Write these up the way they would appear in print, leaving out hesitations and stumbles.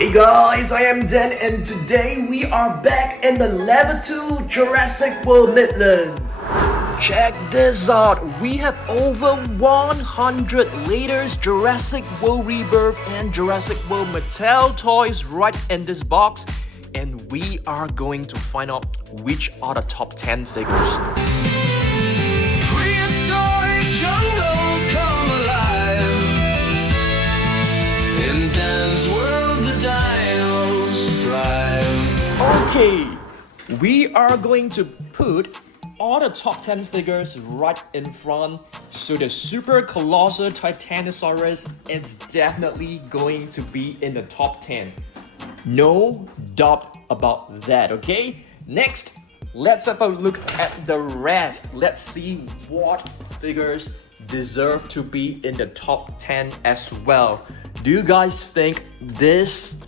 Hey guys, I am Dan and today we are back in the Level 2 Jurassic World Midlands. Check this out, we have over 100 latest Jurassic World Rebirth and Jurassic World Mattel toys right in this box, and we are going to find out which are the top 10 figures. Prehistoric jungles come alive. In Dan's world, the dinos thrive. Okay, we are going to put all the top 10 figures right in front. So the super colossal Titanosaurus is definitely going to be in the top 10. No doubt about that, okay? Next, let's have a look at the rest. Let's see what figures deserve to be in the top 10 as well. Do you guys think this,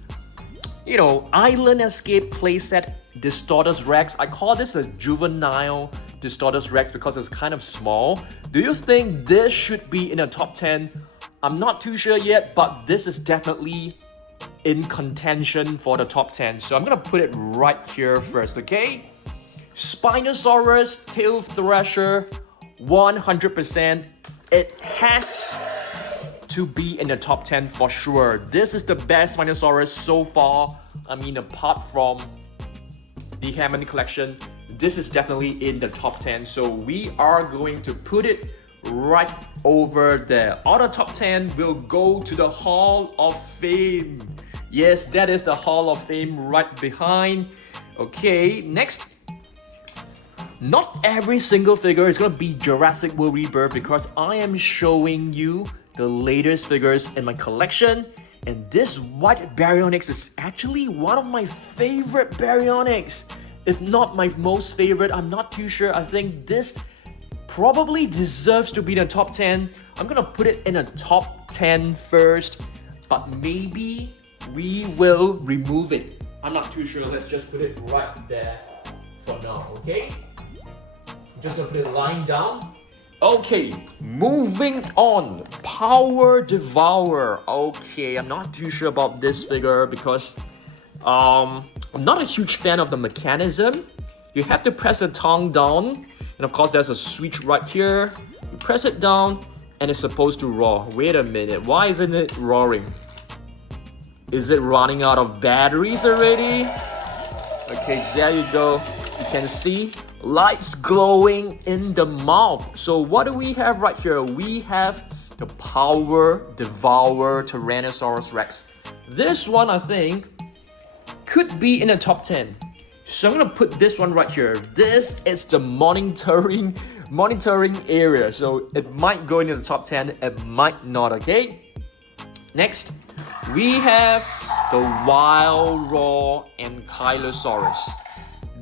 Island Escape playset Distortus Rex, I call this a juvenile Distortus Rex because it's kind of small. Do you think this should be in the top 10? I'm not too sure yet, but this is definitely in contention for the top 10. So I'm gonna put it right here first, okay? Spinosaurus, tail Thrasher, 100%. It has to be in the top 10 for sure. This is the best Spinosaurus so far. I mean, apart from the Hammond collection, this is definitely in the top 10. So we are going to put it right over there. Other top 10 will go to the Hall of Fame. Yes, that is the Hall of Fame right behind. Okay, next. Not every single figure is gonna be Jurassic World Rebirth because I am showing you the latest figures in my collection. And this white Baryonyx is actually one of my favorite Baryonyx. If not my most favorite, I'm not too sure. I think this probably deserves to be in the top 10. I'm gonna put it in the top 10 first, but maybe we will remove it. I'm not too sure. Let's just put it right there for now, okay? I'm just gonna put it lying down. Okay, moving on. Power Devour. Okay, I'm not too sure about this figure because I'm not a huge fan of the mechanism. You have to press the tongue down, and of course there's a switch right here. You press it down and it's supposed to roar. Wait a minute, why isn't it roaring? Is it running out of batteries already? Okay, there you go. You can see lights glowing in the mouth. So what do we have right here? We have the Power Devour Tyrannosaurus Rex. This one, I think, could be in the top 10. So I'm gonna put this one right here. This is the monitoring area. So it might go into the top 10, it might not, okay? Next, we have the Wild Roar and Ankylosaurus.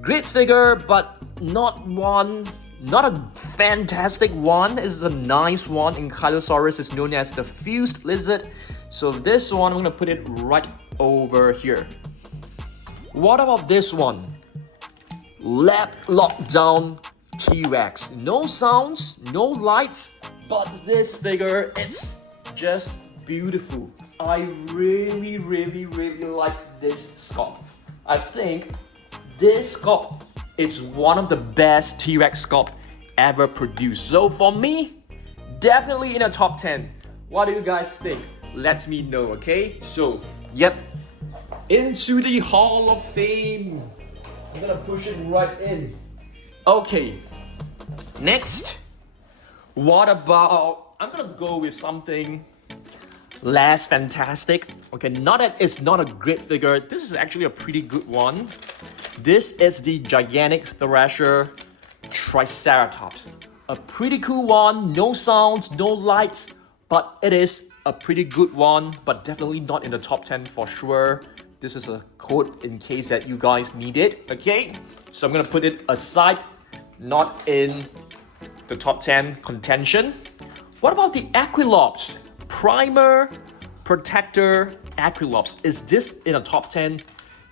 Great figure, but not a fantastic one. This is a nice one. Ankylosaurus is known as the fused lizard. So this one, I'm gonna put it right over here. What about this one? Lab lockdown T-Rex. No sounds, no lights, but this figure, it's just beautiful. I really like this sculpt. I think this sculpt is one of the best T-Rex sculpt ever produced. So for me, definitely in the top 10. What do you guys think? Let me know, okay? So, yep. Into the Hall of Fame. I'm gonna push it right in. Okay. Next. What about... I'm gonna go with something less fantastic. Okay, not that it's not a great figure. This is actually a pretty good one. This is the gigantic Thrasher Triceratops. A pretty cool one. No sounds, no lights, but it is a pretty good one, but definitely not in the top 10 for sure. This is a code in case that you guys need it, okay? So I'm gonna put it aside, not in the top 10 contention. What about the Aquilops? Primer, Protector, Aquilops. Is this in the top 10?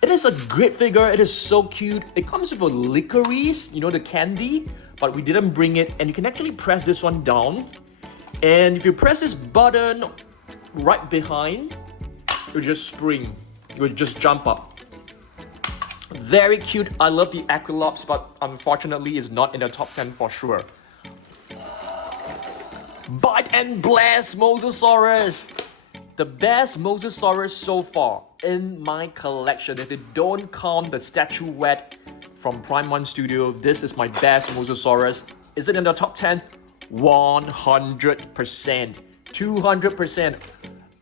It is a great figure. It is so cute. It comes with a licorice, the candy, but we didn't bring it. And you can actually press this one down. And if you press this button right behind, it will just spring. would just jump up. Very cute. I love the Aquilops, but unfortunately it's not in the top 10 for sure. Bite and Blast Mosasaurus. The best Mosasaurus so far in my collection. If you don't count the statuette from Prime 1 Studio, this is my best Mosasaurus. Is it in the top 10? 100%. 200%.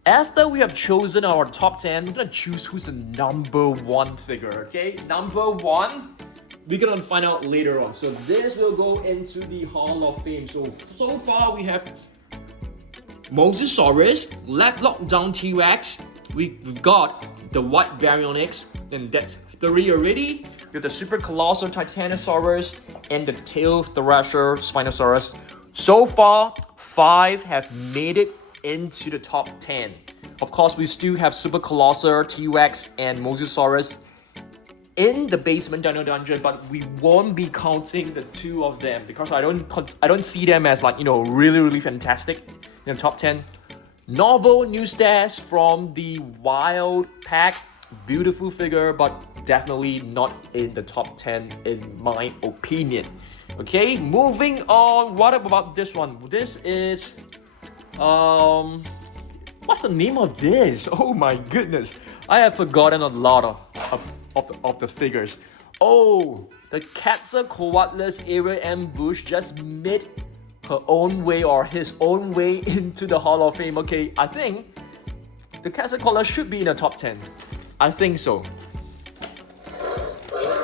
After we have chosen our top 10, we're gonna choose who's the number 1 figure, okay? Number 1, we're gonna find out later on. So this will go into the Hall of Fame. So far we have Mosasaurus, Lab Lockdown T-Rex, we've got the White Baryonyx, and that's 3 already. We have the Super Colossal Titanosaurus and the Tail Thrasher Spinosaurus. So far, 5 have made it into the top 10. Of course, we still have Super Colossal, T-Rex, and Mosasaurus in the basement Dino Dungeon, but we won't be counting the 2 of them because I don't see them as like, you know, really fantastic in the top 10. Novel new stash from the Wild Pack. Beautiful figure, but definitely not in the top 10 in my opinion. Okay, moving on. What about this one? This is what's the name of this? Oh my goodness, I have forgotten a lot of the figures. Oh, the Quetzalcoatlus Aerial Ambush just made her own way or his own way into the Hall of Fame. Okay, I think the Quetzalcoatlus should be in the top 10. I think so.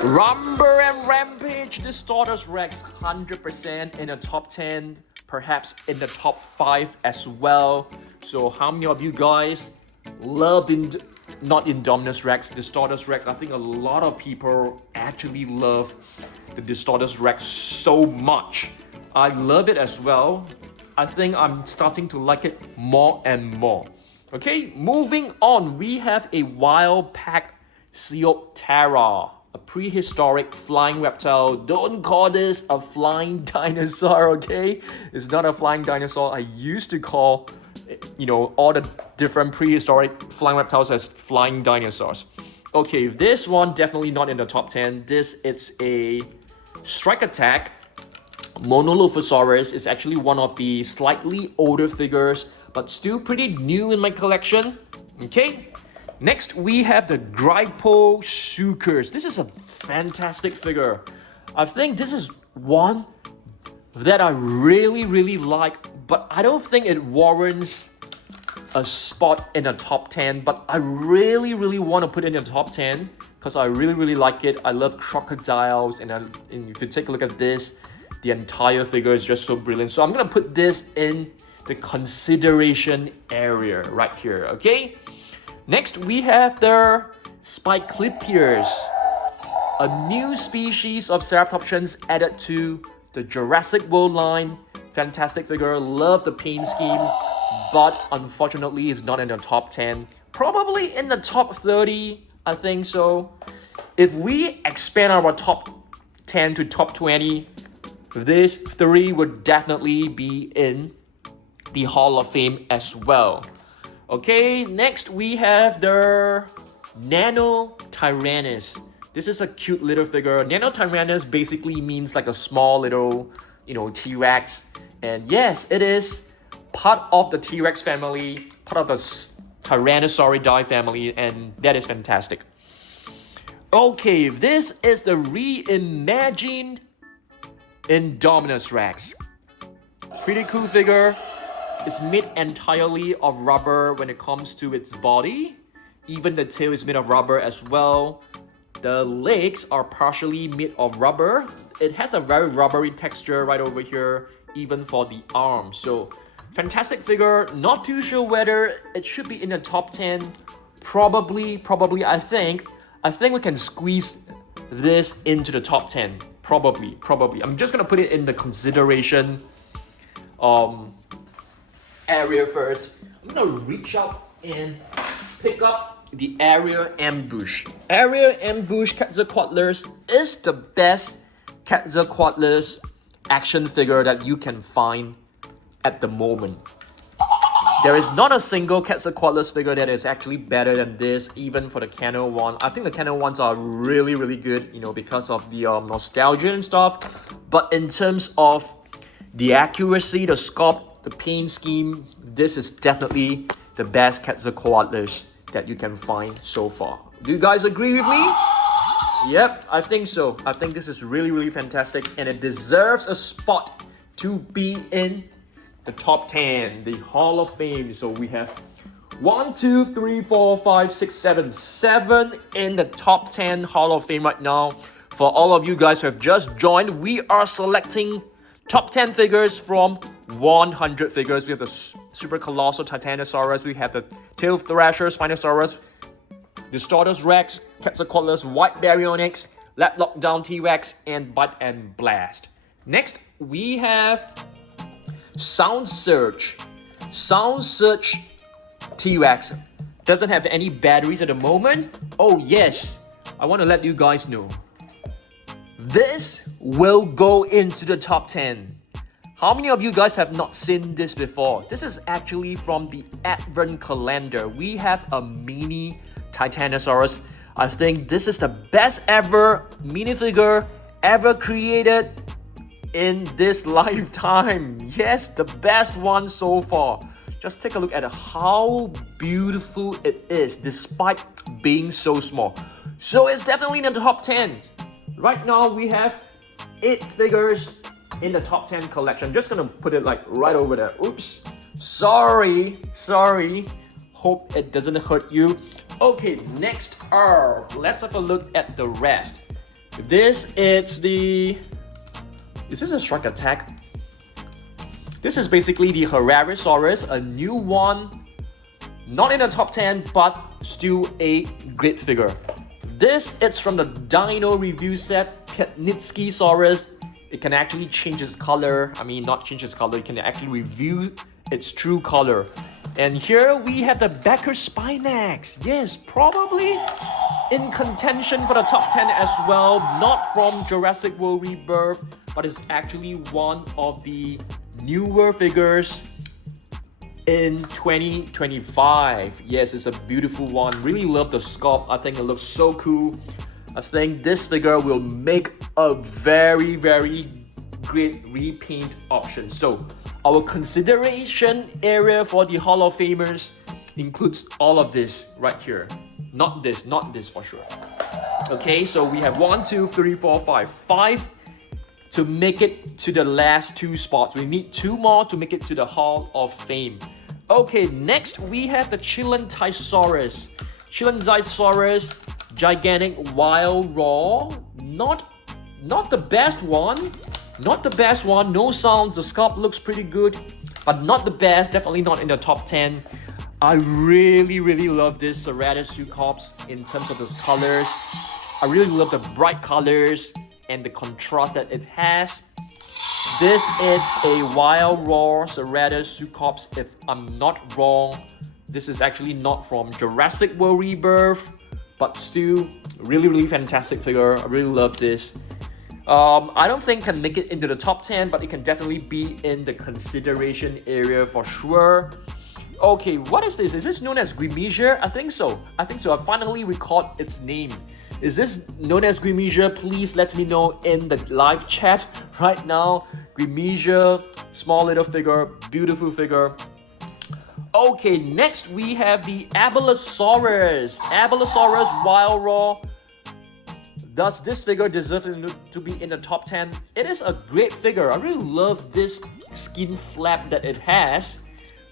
Rumble and Rampage Distortus Rex, 100% in the top 10, perhaps in the top 5 as well. So how many of you guys loved not Indominus Rex, Distortus Rex? I think a lot of people actually love the Distortus Rex so much. I love it as well. I think I'm starting to like it more and more. Okay, moving on, we have a Wild Pack Seoptera, a prehistoric flying reptile. Don't call this a flying dinosaur, okay? It's not a flying dinosaur. I used to call, you know, all the different prehistoric flying reptiles as flying dinosaurs. Okay, this one definitely not in the top 10. This is a Strike Attack Monolophosaurus. Is actually one of the slightly older figures, but still pretty new in my collection. Okay, next we have the Gryposuchus. This is a fantastic figure. I think this is one that I really like, but I don't think it warrants a spot in the top 10, but I really want to put it in the top 10 because I really like it. I love crocodiles, and if you take a look at this, the entire figure is just so brilliant. So I'm gonna put this in the consideration area right here, okay? Next, we have the Spiclipiers, a new species of ceratopsians added to the Jurassic World line. Fantastic figure, love the paint scheme, but unfortunately is not in the top 10. Probably in the top 30, I think so. If we expand our top 10 to top 20, this 3 would definitely be in the Hall of Fame as well. Okay, next we have the Nano Tyrannus. This is a cute little figure. Nano Tyrannus basically means like a small little, you know, T-Rex. And yes, it is part of the T-Rex family, part of the Tyrannosauridae family, and that is fantastic. Okay, this is the reimagined Indominus Rex. Pretty cool figure. It's made entirely of rubber when it comes to its body. Even the tail is made of rubber as well. The legs are partially made of rubber. It has a very rubbery texture right over here, even for the arms. So, fantastic figure. Not too sure whether it should be in the top 10. Probably, I think we can squeeze this into the top 10. Probably. I'm just gonna put it in the consideration area first. I'm gonna reach out and pick up the Aerial Ambush. Aerial Ambush Quetzalcoatlus is the best Quetzalcoatlus action figure that you can find at the moment. There is not a single Quetzalcoatlus figure that is actually better than this, even for the Canon one. I think the Canon ones are really, really good, you know, because of the nostalgia and stuff. But in terms of the accuracy, the sculpt, the paint scheme, this is definitely the best Quetzalcoatlus that you can find so far. Do you guys agree with me? Yep, I think so. I think this is really, really fantastic, and it deserves a spot to be in the top 10, the Hall of Fame. So we have 1, 2, 3, 4, 5, 6, 7 in the top 10 Hall of Fame right now. For all of you guys who have just joined, we are selecting top 10 figures from 100 figures. We have the Super Colossal Titanosaurus, we have the Tail Thrasher, Spinosaurus, Distortus Rex, Quetzalcoatlus, White Baryonyx, Lap Lockdown T-Rex, and Bite and Blast. Next, we have Sound Surge T-Rex. Doesn't have any batteries at the moment. Oh yes, I want to let you guys know, this will go into the top 10. How many of you guys have not seen this before? This is actually from the Advent calendar. We have a mini Titanosaurus. I think this is the best ever minifigure ever created in this lifetime. Yes, the best one so far. Just take a look at how beautiful it is despite being so small. So it's definitely in the top 10. Right now we have 8 figures in the top 10 collection. Just gonna put it like right over there. Oops, sorry. Hope it doesn't hurt you. Okay, next up, let's have a look at the rest. This is the... Is this a Strike Attack? This is basically the Herrerasaurus, a new one. Not in the top 10, but still a great figure. This is from the Dino review set, Knitskisaurus. It can actually change its color. I mean, not change its color, it can actually review its true color. And here we have the Becker Spinax. Yes, probably in contention for the top 10 as well. Not from Jurassic World Rebirth, but it's actually one of the newer figures in 2025. Yes, it's a beautiful one. Really love the sculpt. I think it looks so cool. I think this figure will make a very, very great repaint option. So our consideration area for the Hall of Famers includes all of this right here. Not this for sure. Okay, so we have 1, 2, 3, 4, 5 to make it to the last 2 spots. We need 2 more to make it to the Hall of Fame. Okay, next we have the Chilantysaurus. Chilantysaurus, gigantic wild raw. Not the best one. Not the best one. No sounds. The sculpt looks pretty good, but not the best. Definitely not in the top 10. I really love this Ceratasucops in terms of those colors. I really love the bright colors and the contrast that it has. This is a wild raw Ceratasucops, if I'm not wrong. This is actually not from Jurassic World Rebirth, but still really fantastic figure. I really love this. I don't think can make it into the top 10, but it can definitely be in the consideration area for sure. Okay, what is this? Is this known as Guimisia? I think so. I finally recalled its name. Is this known as Guimisia? Please let me know in the live chat right now. Guimisia, small little figure, beautiful figure. Okay, next we have the Abelisaurus. Abelisaurus Wild Raw. Does this figure deserve to be in the top 10? It is a great figure. I really love this skin flap that it has.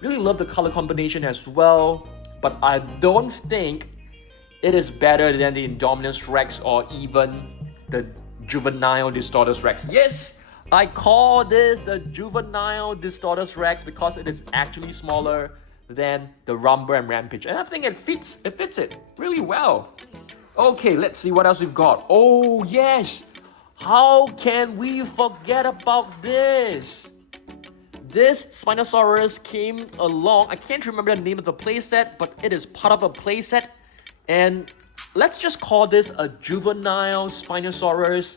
Really love the color combination as well. But I don't think it is better than the Indominus Rex or even the juvenile Distortus Rex. Yes, I call this the juvenile Distortus Rex because it is actually smaller than the Rumble and Rampage. And I think it fits it really well. Okay, let's see what else we've got. Oh yes, how can we forget about this? This Spinosaurus came along. I can't remember the name of the playset, but it is part of a playset. And let's just call this a juvenile Spinosaurus.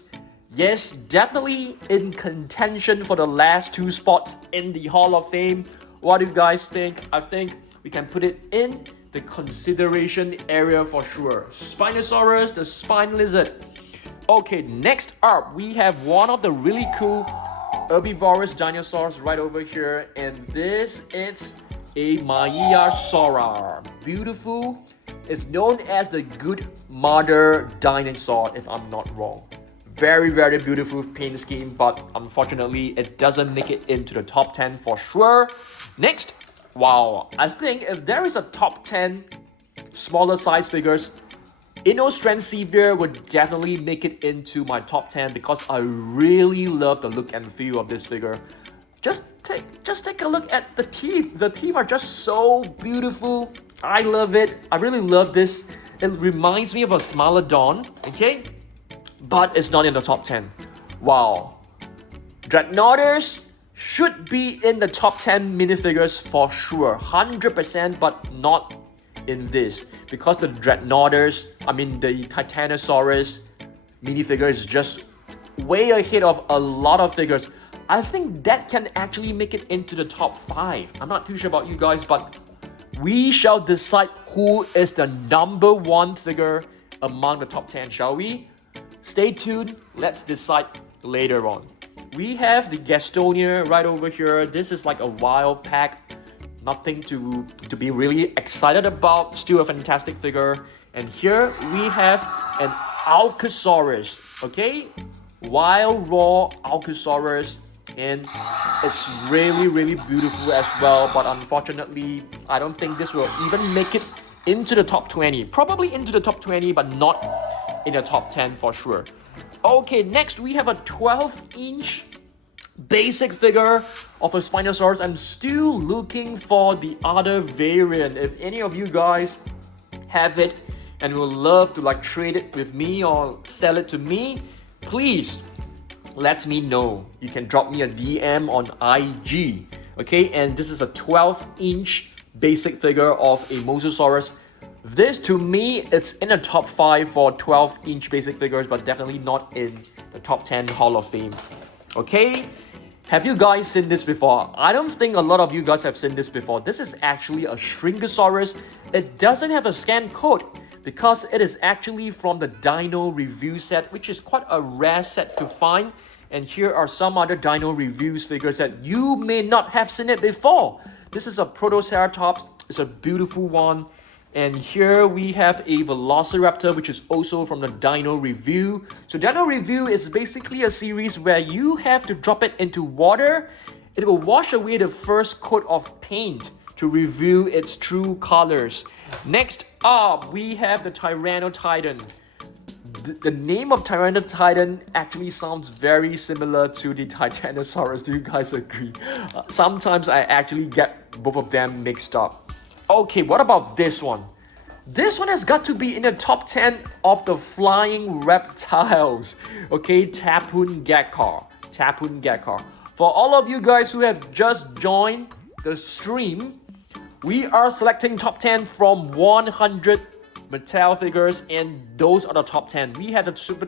Yes, definitely in contention for the last 2 spots in the Hall of Fame. What do you guys think? I think we can put it in the consideration area for sure. Spinosaurus, the spine lizard. Okay, next up, we have one of the really cool herbivorous dinosaurs right over here, and this is a Maiasaura. Beautiful. It's known as the good mother dinosaur, if I'm not wrong. Very, very beautiful paint scheme, but unfortunately, it doesn't make it into the top 10 for sure. Next, wow, I think if there is a top 10 smaller size figures, Indostrand would definitely make it into my top 10 because I really love the look and feel of this figure. Just take a look at the teeth. The teeth are just so beautiful. I love it. I really love this. It reminds me of a Smilodon, okay? But it's not in the top 10. Wow. Dreadnoughtus should be in the top 10 minifigures for sure. 100%, but not in this. Because the Dreadnoughtus, the Titanosaurus minifigure is just way ahead of a lot of figures. I think that can actually make it into the top 5. I'm not too sure about you guys, but we shall decide who is the number 1 figure among the top 10, shall we? Stay tuned, let's decide later on. We have the Gastonia right over here. This is like a wild pack. Nothing to be really excited about. Still a fantastic figure. And here we have an Allosaurus, okay? Wild raw Allosaurus. And it's really, really beautiful as well. But unfortunately, I don't think this will even make it into the top 20. Probably into the top 20, but not in the top 10 for sure. Okay, next we have a 12-inch basic figure of a Spinosaurus. I'm still looking for the other variant. If any of you guys have it and would love to like trade it with me or sell it to me, please let me know. You can drop me a DM on IG. Okay, and this is a 12-inch basic figure of a Mosasaurus. This, to me, it's in the top 5 for 12-inch basic figures, but definitely not in the top 10 Hall of Fame. Okay? Have you guys seen this before? I don't think a lot of you guys have seen this before. This is actually a Shrinkosaurus. It doesn't have a scan code because it is actually from the Dino Review set, which is quite a rare set to find. And here are some other Dino Reviews figures that you may not have seen it before. This is a Protoceratops. It's a beautiful one. And here we have a Velociraptor, which is also from the Dino Review. So Dino Review is basically a series where you have to drop it into water. It will wash away the first coat of paint to reveal its true colors. Next up, we have the Tyrannotitan. The name of Tyrannotitan actually sounds very similar to the Titanosaurus. Do you guys agree? Sometimes I actually get both of them mixed up. Okay, what about this one? This one has got to be in the top 10 of the flying reptiles. Okay, Tapoon Gekkar. Tapoon Gekkar. For all of you guys who have just joined the stream, we are selecting top 10 from 100 Mattel figures, and those are the top 10. We have the Super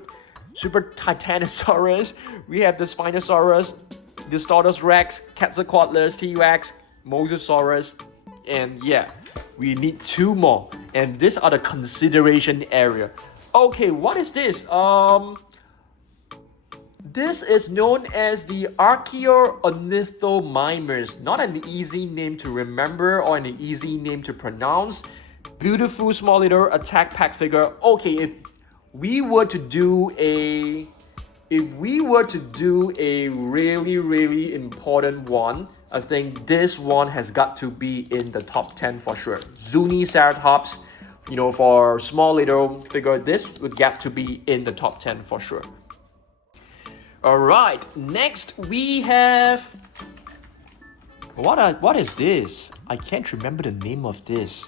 Titanosaurus, we have the Spinosaurus, Distortus Rex, Quetzalcoatlus, T-Rex, Mosasaurus, and yeah, we need 2 more. And these are the consideration area. Okay, what is this? This is known as the Archaeornithomimus. Not an easy name to remember or an easy name to pronounce. Beautiful small little attack pack figure. Okay, if we were to do a really, really important one, I think this one has got to be in the top 10 for sure. Zuniceratops, for small little figure, this would get to be in the top 10 for sure. Alright, next we have... What is this? I can't remember the name of this.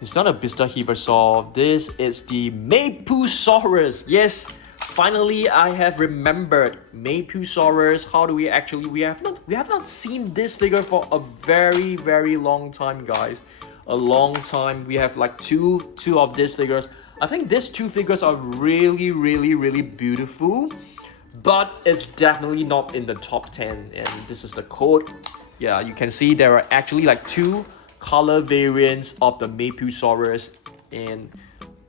It's not a Bistahebersaur. This is the Mapusaurus. Yes, finally I have remembered Mapusaurus. How do we actually... We have not seen this figure for a very, very long time, guys. A long time. We have like two of these figures. I think these 2 figures are really, really, really beautiful. But it's definitely not in the top 10. And this is the code. Yeah, you can see there are actually like 2 color variants of the Mapusaurus, and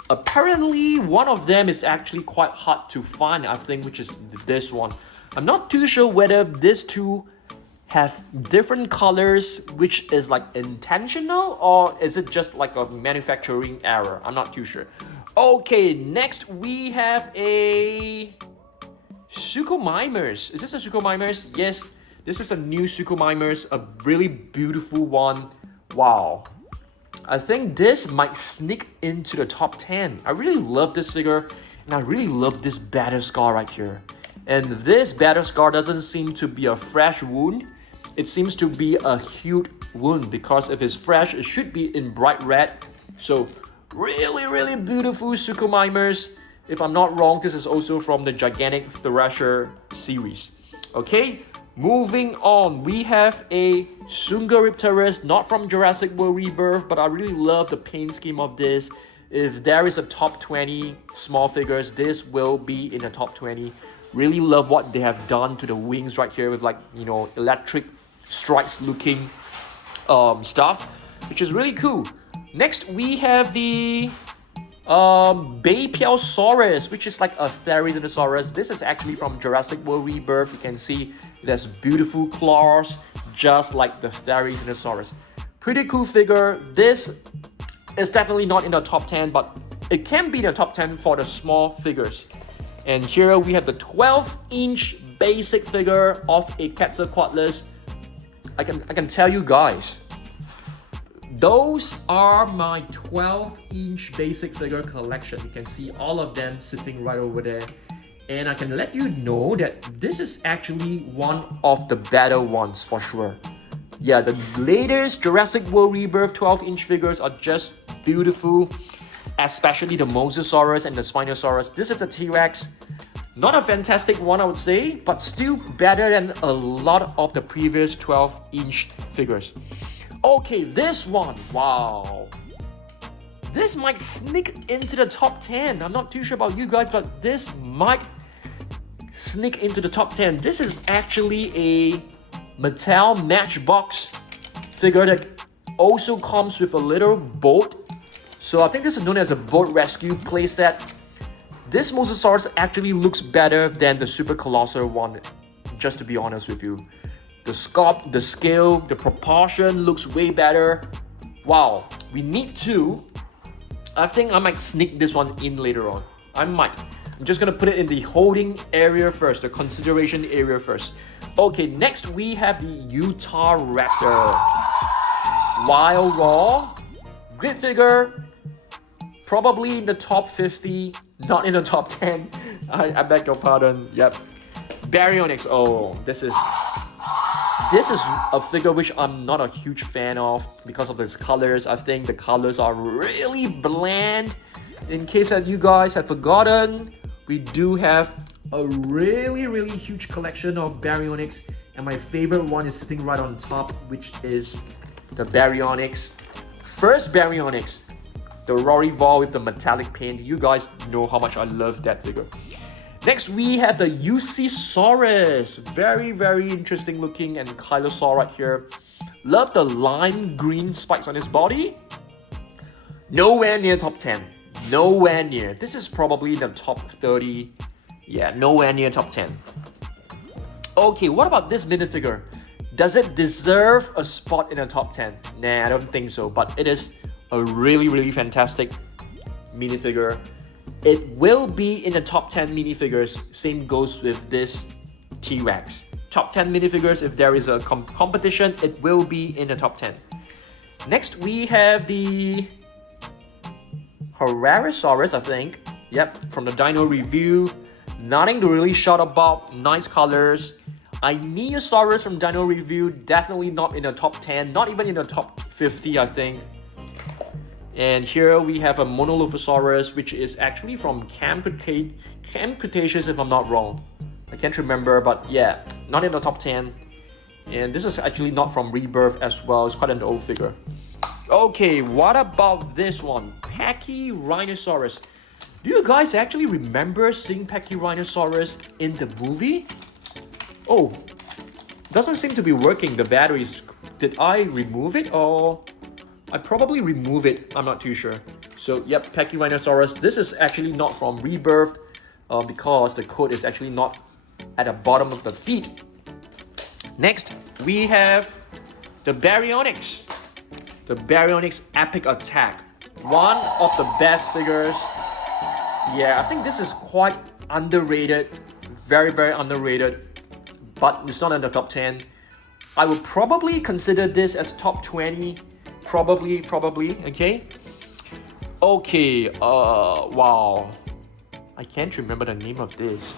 apparently one of them is actually quite hard to find, I think, which is this one. I'm not too sure whether these 2 have different colors, which is like intentional, or is it just like a manufacturing error? I'm not too sure. Okay, next we have a Suchomimus. Is this a Suchomimus? Yes, this is a new Suchomimus, a really beautiful one. Wow. I think this might sneak into the top 10. I really love this figure, and I really love this battle scar right here. And this battle scar doesn't seem to be a fresh wound. It seems to be a huge wound, because if it's fresh, it should be in bright red. So really beautiful Suchomimus. If I'm not wrong, this is also from the gigantic Thrasher series. Okay, moving on, we have a Sungaripterus, not from Jurassic World Rebirth, but I really love the paint scheme of this. If there is a top 20 small figures, this will be in the top 20. Really love what they have done to the wings right here with, like, you know, electric strikes looking stuff, which is really cool. Next we have the Bapiosaurus, which is like a Theranosaurus. This is actually from Jurassic World Rebirth. You can see it has beautiful claws, just like the Theranosaurus. Pretty cool figure. This is definitely not in the top 10, but it can be in the top 10 for the small figures. And here we have the 12-inch basic figure of a Quetzalcoatlus. I can tell you guys, those are my 12-inch basic figure collection. You can see all of them sitting right over there. And I can let you know that this is actually one of the better ones for sure. Yeah, the latest Jurassic World Rebirth 12-inch figures are just beautiful, especially the Mosasaurus and the Spinosaurus. This is a T-Rex. Not a fantastic one, I would say, but still better than a lot of the previous 12-inch figures. Okay, this one, wow. This might sneak into the top 10. I'm not too sure about you guys, but this might sneak into the top 10. This is actually a Mattel Matchbox figure that also comes with a little boat. So I think this is known as a boat rescue playset. This Mosasaurus actually looks better than the Super Colossal one, just to be honest with you. The sculpt, the scale, the proportion looks way better. Wow, we need to. I think I might sneak this one in later on. I might. I'm just gonna put it in the holding area first, the consideration area first. Okay, next we have the Utah Raptor. Wild Raw. Great figure. Probably in the top 50, not in the top 10. I beg your pardon. Yep. Baryonyx. Oh, this is a figure which I'm not a huge fan of because of its colors. I think the colors are really bland. In case that you guys have forgotten, we do have a really huge collection of Baryonyx, and my favorite one is sitting right on top, which is the Baryonyx. First Baryonyx, the Rorival with the metallic paint. You guys know how much I love that figure. Next, we have the Usisaurus. Very interesting looking and Colossal right here. Love the lime green spikes on his body. Nowhere near top 10. Nowhere near. This is probably in the top 30. Yeah, nowhere near top 10. Okay, what about this minifigure? Does it deserve a spot in the top 10? Nah, I don't think so, but it is a really fantastic minifigure. It will be in the top 10 minifigures. Same goes with this T-Rex. Top 10 minifigures, if there is a competition, it will be in the top 10. Next, we have the Herrerasaurus, I think. Yep, from the Dino review. Nothing to really shout about. Nice colors. Iosaurus from Dino review. Definitely not in the top 10. Not even in the top 50, I think. And here we have a Monolophosaurus, which is actually from Camp Cretaceous, if I'm not wrong. I can't remember, but yeah, not in the top 10. And this is actually not from Rebirth as well. It's quite an old figure. Okay, what about this one? Pachyrhinosaurus. Do you guys actually remember seeing Pachyrhinosaurus in the movie? Oh, Doesn't seem to be working, the batteries. Did I remove it or? I probably remove it, I'm not too sure. So yep, Pachyrhinosaurus. This is actually not from Rebirth because the code is actually not at the bottom of the feet. Next, we have the Baryonyx. The Baryonyx Epic Attack. One of the best figures. Yeah, I think this is quite underrated. Very, very underrated. But it's not in the top 10. I would probably consider this as top 20. Probably, okay? Okay, wow. I can't remember the name of this.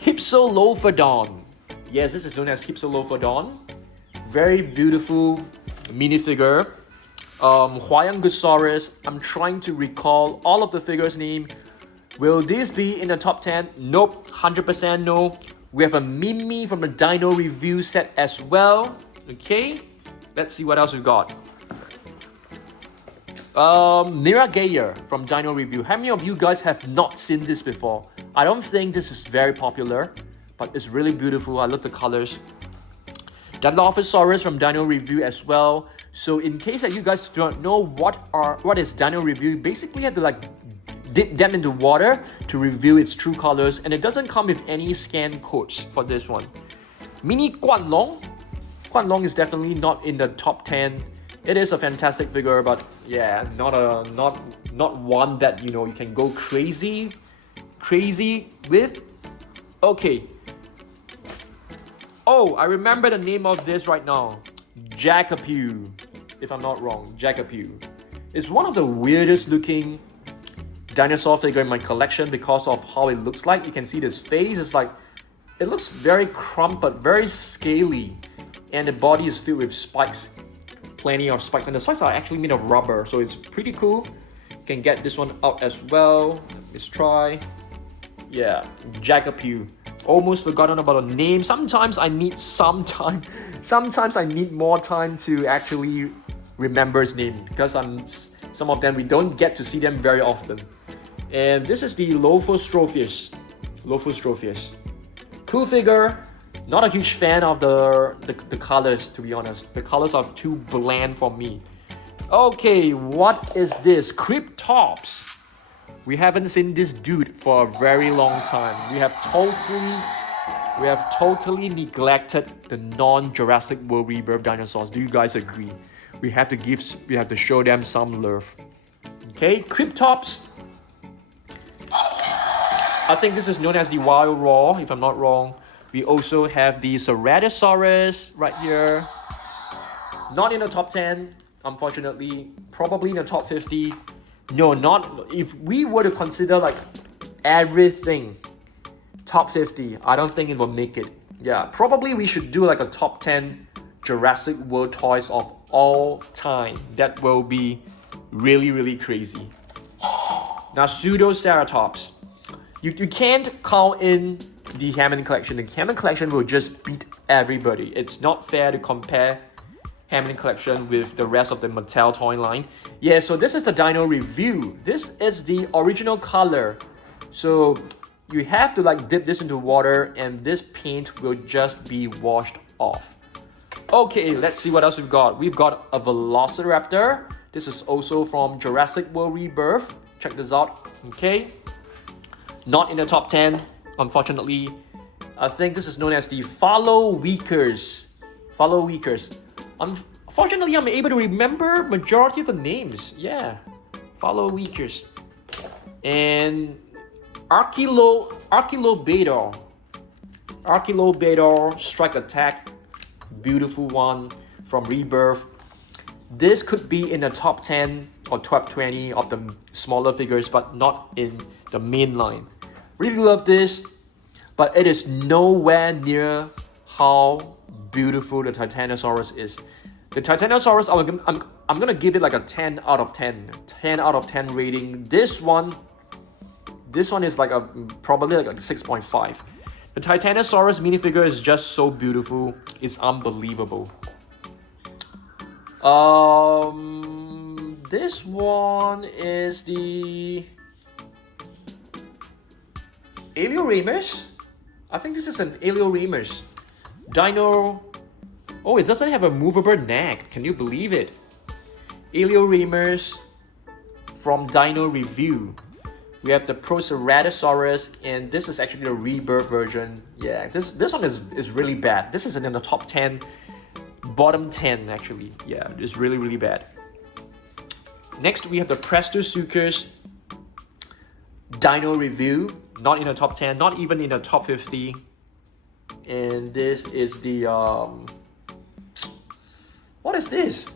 Hypsilophodon. Yes, this is known as Hypsilophodon. Very beautiful minifigure. Huayangosaurus. I'm trying to recall all of the figures' name. Will this be in the top 10? Nope, 100% no. We have a Mimi from the Dino Review set as well. Okay, let's see what else we've got. Miragayer from Dino Review. How many of you guys have not seen this before? I don't think this is very popular, but it's really beautiful. I love the colors. Dilophosaurus from Dino Review as well. So in case that you guys don't know what is Dino Review, basically you have to like dip them into water to reveal its true colors, and it doesn't come with any scan codes for this one. Mini Guanlong. Guanlong is definitely not in the top 10. It is a fantastic figure, but yeah, not one that you can go crazy with. Okay. Oh, I remember the name of this right now. Jackapew, if I'm not wrong. Jackapew. It's one of the weirdest looking dinosaur figure in my collection because of how it looks like. You can see this face is like, it looks very crumpled, very scaly, and the body is filled with spikes. Plenty of spikes, and the spikes are actually made of rubber, so it's pretty cool. You can get this one out as well. Let's try. Yeah, Jackapew. Almost forgotten about the name. Sometimes I need sometimes I need more time to actually remember his name because some of them we don't get to see them very often. And this is the Lophostropheus. Cool figure. Not a huge fan of the colors, to be honest. The colors are too bland for me. Okay, what is this? Cryptops. We haven't seen this dude for a very long time. We have totally neglected the non-Jurassic World Rebirth dinosaurs. Do you guys agree? We have to show them some love. Okay, Cryptops. I think this is known as the Wild Raw, if I'm not wrong. We also have the Ceratosaurus right here. Not in the top 10, unfortunately. Probably in the top 50. No, not if we were to consider like everything top 50, I don't think it will make it. Yeah, probably we should do like a top 10 Jurassic World toys of all time. That will be really crazy. Now, Pseudoceratops. You can't count in the Hammond collection. The Hammond collection will just beat everybody. It's not fair to compare Hammond collection with the rest of the Mattel toy line. Yeah, so this is the Dino Review. This is the original color. So you have to like dip this into water and this paint will just be washed off. Okay, let's see what else we've got. We've got a Velociraptor. This is also from Jurassic World Rebirth. Check this out. Okay. Not in the top 10, unfortunately. I think this is known as the Follow-Weakers. Unfortunately, I'm able to remember majority of the names. Yeah, Follow-Weakers. And Archaeolobador Strike Attack. Beautiful one from Rebirth. This could be in the top 10 or top 20 of the smaller figures, but not in the main line. Really love this, but it is nowhere near how beautiful the Titanosaurus is. The Titanosaurus, I'm gonna give it like a 10 out of 10. 10 out of 10 rating. This one is like probably like a 6.5. The Titanosaurus minifigure is just so beautiful. It's unbelievable. This one is the Alioramus. I think this is an Alioramus. Dino. Oh, it doesn't have a movable neck. Can you believe it? Eleoramus from Dino Review. We have the Triceratops, and this is actually the Rebirth version. Yeah, this one is really bad. This isn't in the top 10, bottom 10 actually. Yeah, it's really, really bad. Next, we have the Prestosuchus Dino Review. Not in the top 10, not even in the top 50. And this is the what is this?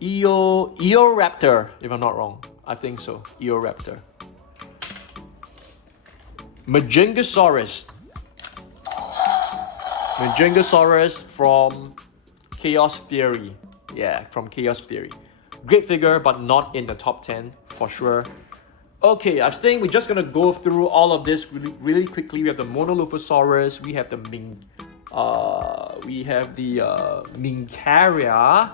Eoraptor, if I'm not wrong. I think so. Eoraptor. Majungasaurus. Majungasaurus from Chaos Theory. Yeah, from Chaos Theory. Great figure, but not in the top 10 for sure. Okay, I think we're just gonna go through all of this really quickly. We have the Monolophosaurus. We have the Mincaria.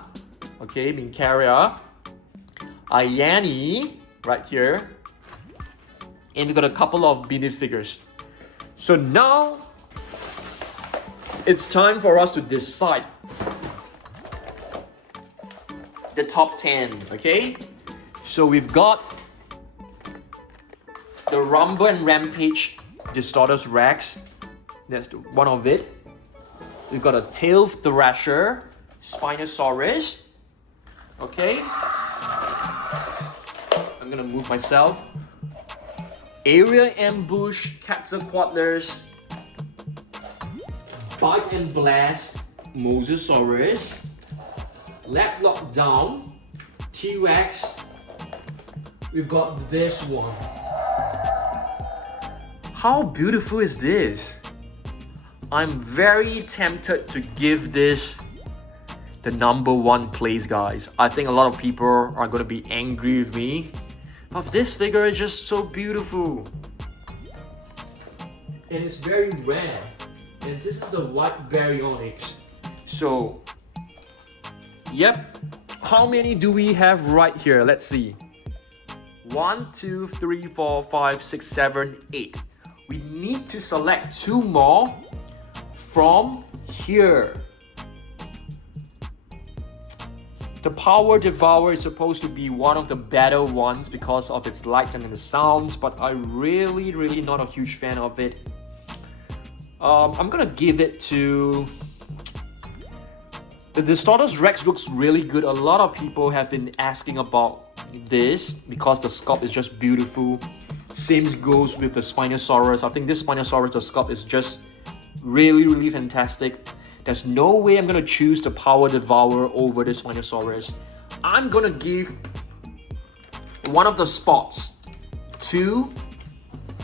Okay, Mincaria. Ayani, right here. And we got a couple of minifigures. So now, it's time for us to decide the top 10, okay? So we've got the Rumble and Rampage Distortus Rex. That's one of it. We've got a Tail Thrasher, Spinosaurus. Okay. I'm gonna move myself. Area Ambush, Quetzalcoatlus, Bite and Blast, Mosasaurus, Lap Lockdown, T-Rex. We've got this one. How beautiful is this? I'm very tempted to give this the number 1 place, guys. I think a lot of people are gonna be angry with me, but this figure is just so beautiful. And it's very rare. And this is a white Baryonyx. So, yep. How many do we have right here? Let's see. 1, 2, 3, 4, 5, 6, 7, 8. We need to select 2 more from here. The Power Devour is supposed to be one of the better ones because of its lights and the sounds, but I'm really not a huge fan of it. I'm gonna give it to the Distortus Rex. Looks really good. A lot of people have been asking about this because the sculpt is just beautiful. Same goes with the Spinosaurus. I think this Spinosaurus, the sculpt is just really fantastic. There's no way I'm gonna choose the Power Devourer over the Spinosaurus. I'm gonna give one of the spots to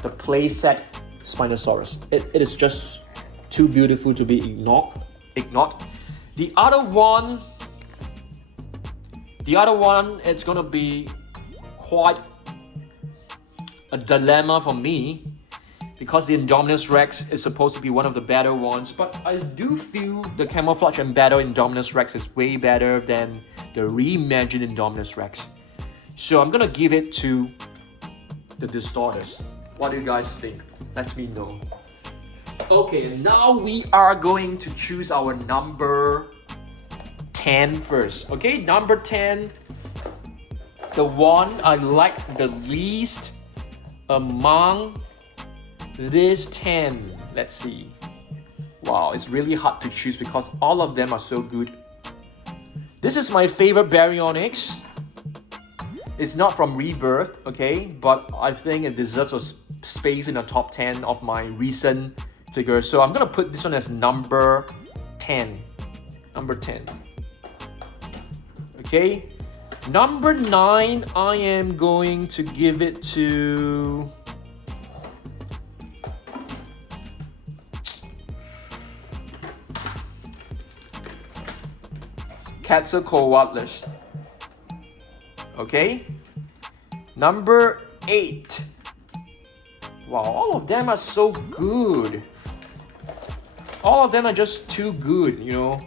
the playset Spinosaurus. It is just too beautiful to be ignored. The other one, it's gonna be quite a dilemma for me because the Indominus Rex is supposed to be one of the better ones, but I do feel the Camouflage and Battle Indominus Rex is way better than the reimagined Indominus Rex. So I'm gonna give it to the Distortus. What do you guys think? Let me know. Okay, now we are going to choose our number 10 first. Okay, number 10, the one I like the least among this 10. Let's see. Wow, it's really hard to choose because all of them are so good. This is my favorite Baryonyx. It's not from Rebirth, okay, but I think it deserves a space in the top 10 of my recent figures. So I'm gonna put this one as number 10. Number 10. Okay. Number 9, I am going to give it to Quetzalcoatlus. Okay. Number 8. Wow, all of them are so good. All of them are just too good, you know.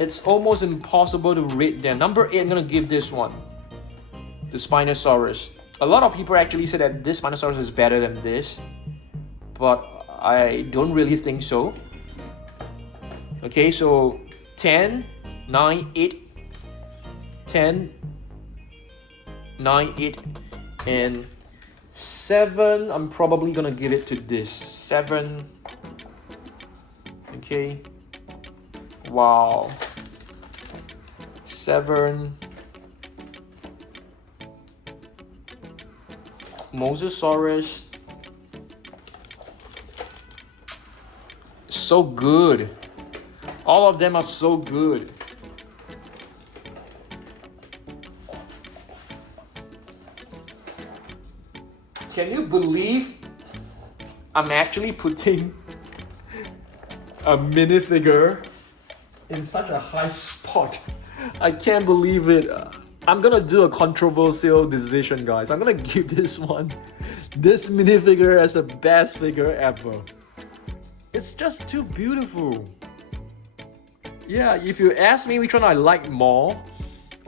It's almost impossible to rate them. Number 8, I'm gonna give this one, the Spinosaurus. A lot of people actually say that this Spinosaurus is better than this, but I don't really think so. Okay, so 10, 9, 8, 10, 9, 8, and 7. I'm probably gonna give it to this 7. Okay. Wow. 7. Mosasaurus. So good. All of them are so good. Can you believe I'm actually putting a minifigure in such a high spot? I can't believe it. I'm gonna do a controversial decision, guys. I'm gonna give this minifigure as the best figure ever. It's just too beautiful. Yeah, if you ask me which one I like more,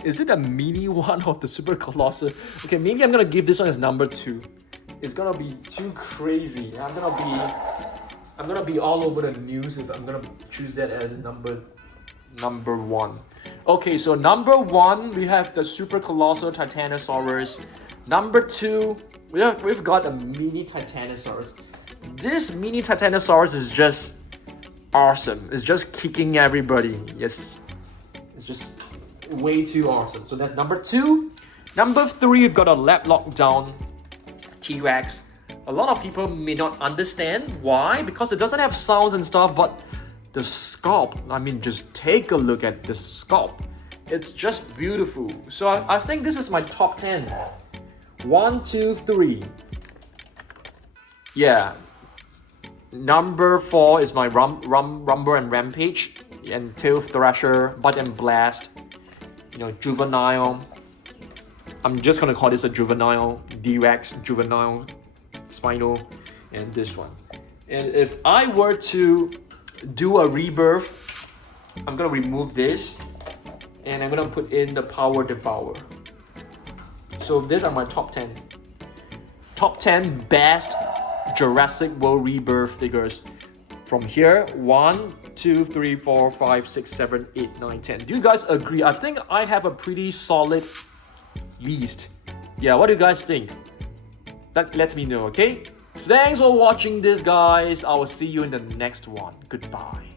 is it the mini one of the Super Colossal? Okay, maybe I'm gonna give this one as number 2. It's gonna be too crazy. I'm gonna be all over the news if I'm gonna choose that as number 1. Okay, so number 1 we have the Super Colossal Titanosaurus. Number 2 we've got a mini Titanosaurus. This mini Titanosaurus is just awesome. It's just kicking everybody. Yes, it's just way too awesome. So that's number 2. Number 3 we've got a lab lockdown T-Rex. A lot of people may not understand why, because it doesn't have sounds and stuff, but the sculpt, I mean, just take a look at this sculpt. It's just beautiful. So I think this is my top 10. 1, 2, 3. Yeah. Number 4 is my Rumble and Rampage, and Tail Thrasher, Bud and Blast. Juvenile. I'm just gonna call this a juvenile D-Rex, juvenile Spino, and this one. And if I were to do a rebirth, I'm gonna remove this and I'm gonna put in the Power Devour. So these are my top 10. Top 10 best Jurassic World Rebirth figures. From here, 1, 2, 3, 4, 5, 6, 7, 8, 9, 10. Do you guys agree? I think I have a pretty solid list. Yeah, what do you guys think? Let me know, okay? Thanks for watching this, guys. I will see you in the next one. Goodbye.